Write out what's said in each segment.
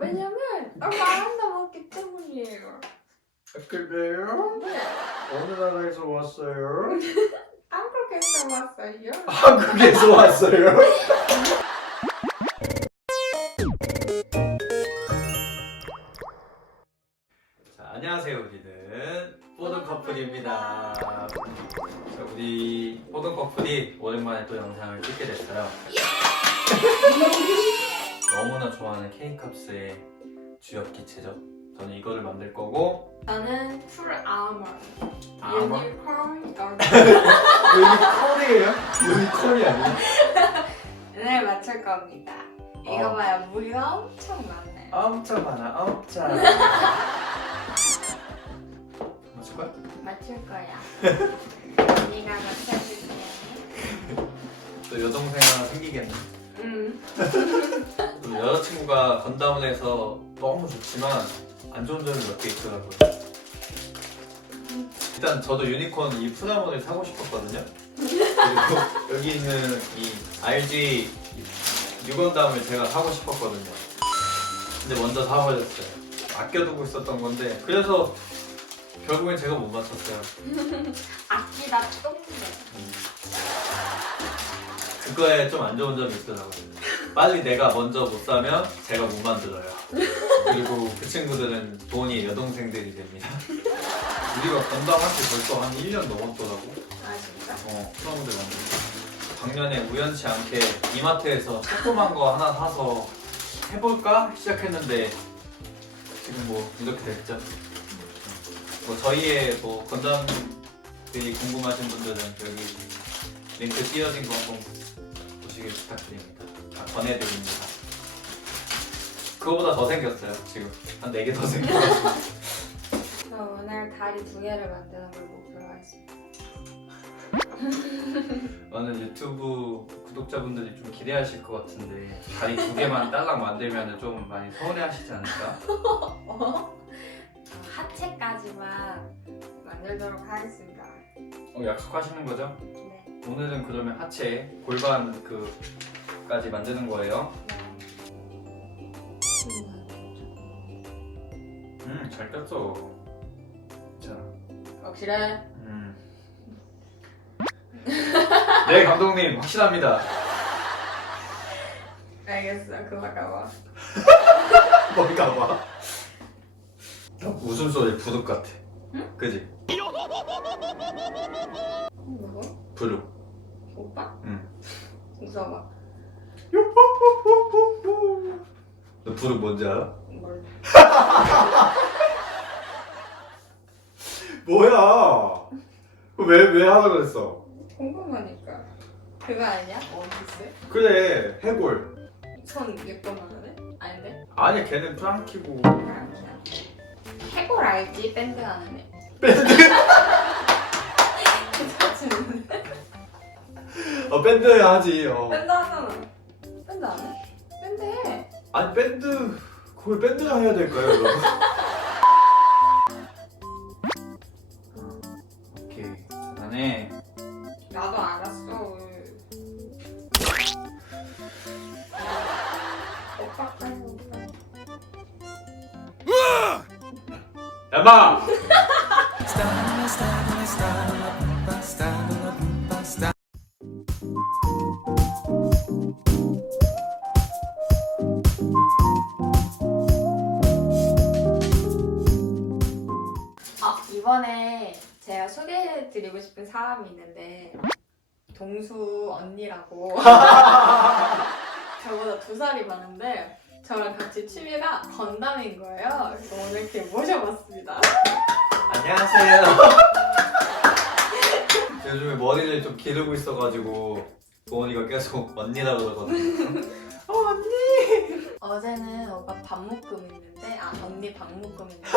왜냐면 얼마 안 남았기 때문이에요. 그래요? 네. 어느 나라에서 왔어요? 한국에서 왔어요. 한국에서 왔어요? 자, 안녕하세요 우리는 뽀든 커플입니다 자, 우리 뽀든 커플이 오랜만에 또 영상을 찍게 됐어요 너무나 좋아하는 K캅스의 주역 기체죠 저는 이거를 만들 거고 저는 풀 아머. 아머? 유니콘 아머. 유니콘이에요? 유니콘이 아니에요? 네 맞출 겁니다. 이거 어. 봐요 무늬가 엄청 많네. 엄청 많아 엄청 맞을 거야? 맞출 거야. 언니가 맞춰줄게. 또 여동생 하나 생기겠네 음. 또 여자친구가 건담을 해서 너무 좋지만 안 좋은 점이 몇 개 있더라고요. 일단 저도 유니콘 이 프라모를 사고 싶었거든요. 그리고 여기 있는 이 RG 유건담을 제가 사고 싶었거든요. 근데 먼저 사버렸어요. 아껴두고 있었던 건데 그래서 결국엔 제가 못 맞췄어요. 아끼다 똥네. 그거에 좀 안 좋은 점이 있더라고요. 빨리 내가 먼저 못 사면 제가 못 만들어요. 그리고 그 친구들은 돈이 여동생들이 됩니다. 우리가 건담 한 지 벌써 한 1년 넘었더라고. 아 진짜? 어, 프로모델 만들고. 작년에 우연치 않게 이마트에서 조그만 거 하나 사서 해볼까 시작했는데 지금 뭐 이렇게 됐죠. 뭐 저희의 뭐 건담들이 궁금하신 분들은 여기 링크 띄어진 거 한번 보시길 부탁드립니다. 다 권해드립니다. 그거보다 더 생겼어요 지금 한 4개 더 생겨가지고 저 오늘 다리 두 개를 만드는 걸 목표로 하겠습니다. 많은 유튜브 구독자분들이 좀 기대하실 것 같은데 다리 두 개만 딸랑 만들면 좀 많이 서운해하시지 않을까? 어? 저 하체까지만 만들도록 하겠습니다. 어, 약속하시는 거죠? 네. 오늘은 그러면 하체 골반 그 까지 만드는 거예요. 음, 잘 꼈어. 자, 확실해? 음. 네, 감독님 확실합니다. 알겠어. 그만 가봐. 머리가 봐. 웃음소리 부득 같아. 응? 그지? 누구? 부르. 오빠? 응. 웃어봐. 너 부르 뭔지 알아? 뭘? 뭐야? 왜, 왜 하라 그랬어? 궁금하니까. 그거 아니냐? 원피스? 그래, 해골. 손 예뻐만 하네? 아닌데? 아니, 걔는 프랑키고. 아니야. 해골 알지? 밴드 하는 애. 밴드? 괜찮은데? 어, 밴드 하지, 어. 밴드. 밴드 안 해? 밴드 해. 아니, 밴드. 그걸 밴드가 해야 될까요, 여러분? 오케이. 잘하네. 나도 알았어. 오빠 깔고 오빠. 야마! 아 이번에 제가 소개해드리고 싶은 사람이 있는데 동수 언니라고 저보다 두 살이 많은데 저랑 같이 취미가 건담인 거예요. 그래서 오늘 이렇게 모셔봤습니다. 안녕하세요. 요즘에 머리를 좀 기르고 있어가지고 도원이가 계속 언니라 그러거든요. 어 언니. 어제는 오빠 밥묶음 있는데 아 언니 밥묶음 있는데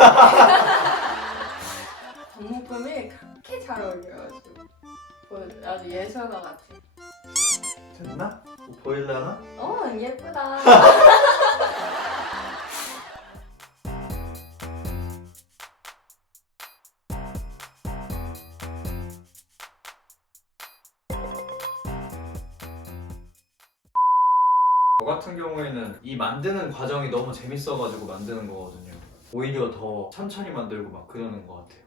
밥묶음이 그렇게 잘 어울려가지고 뭐 아주 예술가 같아. 됐나? 뭐 보일라나? 어 예쁘다. 저 같은 경우에는 이 만드는 과정이 너무 재밌어가지고 만드는 거거든요. 오히려 더 천천히 만들고 막 그러는 것 같아요.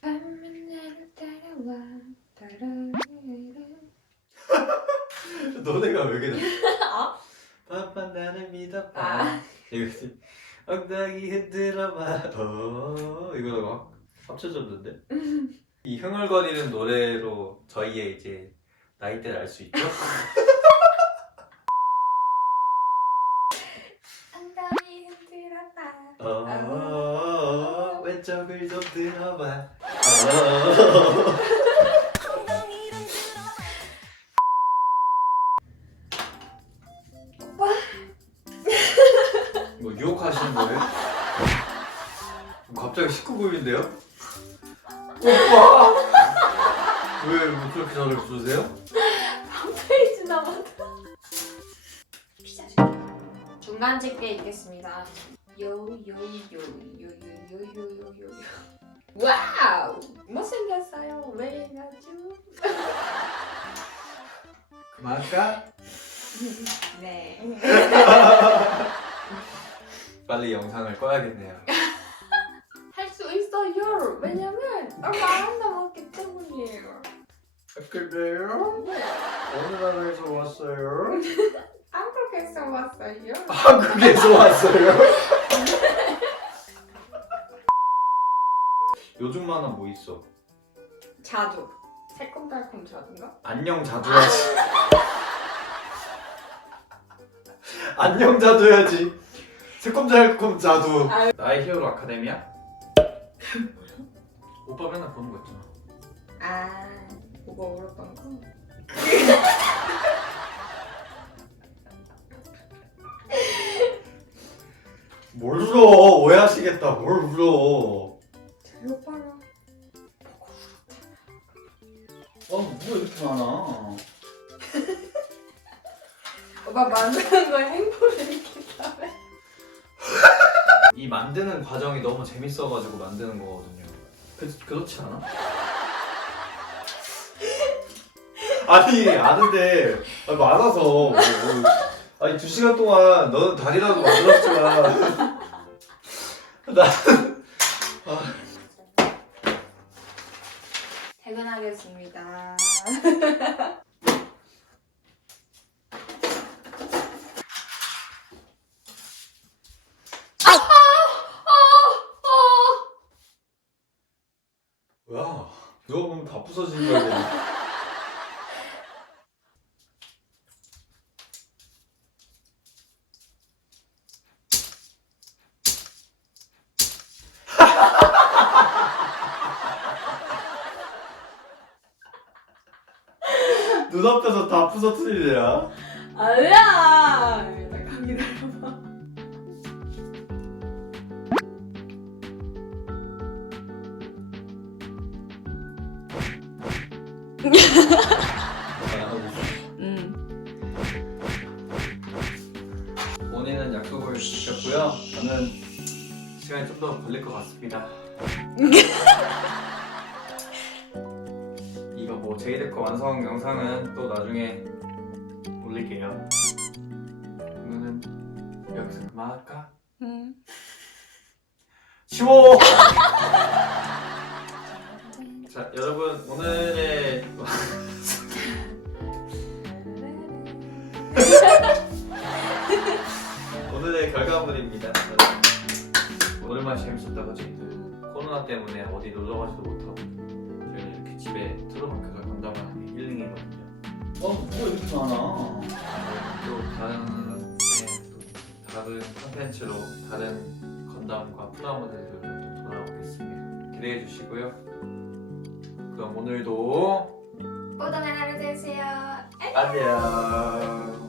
밤은 나를 따라와 따라라 너네가 왜 그래? 어? 빠빠 나를 믿어봐. 아. 이거지. 엉덩이 흔들어봐. 어 이거 막 합쳐졌는데. 이 흥얼거리는 노래로 저희의 이제 나이대를 알 수 있죠? 엉덩이 흔들어봐 어, 왼쪽을 좀 들어봐. 어. 뭐 유혹하시는 거예요? 갑자기 19금인데요? 오빠! 왜, 뭐 그렇게 저를 부르세요? 페이지 남았다 피자 줄게 중간 집게 있겠습니다 요요요요요요요요 와우 못생겼어요 왜 가지고 그만할까? 네 빨리 영상을 꺼야겠네요. 할 수 있어요 왜냐면 얼마 안 남았기 때문이에요 그래요? 네. 어느 나라에서 왔어요? 한국에서 왔어요 한국에서 왔어요? 요즘 만화 뭐 있어? 자두 새콤달콤 자두인가? 안녕 자두야지. 안녕 자두야지. 새콤달콤 자두. 아유. 나의 히어로 아카데미야? 오빠 맨날 보는 거 있잖아. 아 그거 어렵던 거? 뭘 울어? 오해하시겠다. 뭘 울어? 오빠랑 아, 뭐 이렇게 많아? 오빠 만드는 거에 행복을 느낀다며 이 만드는 과정이 너무 재밌어가지고 만드는 거거든요. 그, 그렇지 않아? 아니 아는데 아, 많아서 뭐, 뭐. 아니 두 시간 동안 너는 다리라도 만들었지만 나 퇴근하겠습니다. 보면 다 부서지는 거야 눈앞에서 다 부서뜨리냐? 아니야 잠깐 기다려봐 음. 본인은 약속을 지켰고요. 저는 시간이 좀 더 걸릴 것 같습니다. 제이데코 완성 영상은 또 나중에 올릴게요. 그러면은 여기서 그만할까? 음. 치워! 자 여러분 오늘의 오늘의 결과물입니다. 오늘만 재밌었다고 저희들 코로나 때문에 어디 놀러 가지도 못하고 저희는 이렇게 집에 틀어박혀서 건 담을 하는 게 힐링이거든요. 어, 뭐 이렇게 많아? 또 다른 네, 또 다른 컨텐츠로 다른 건담과 프라모델들로 또 돌아오겠습니다. 기대해 주시고요. 그럼 오늘도 모두 하루 되세요 안녕.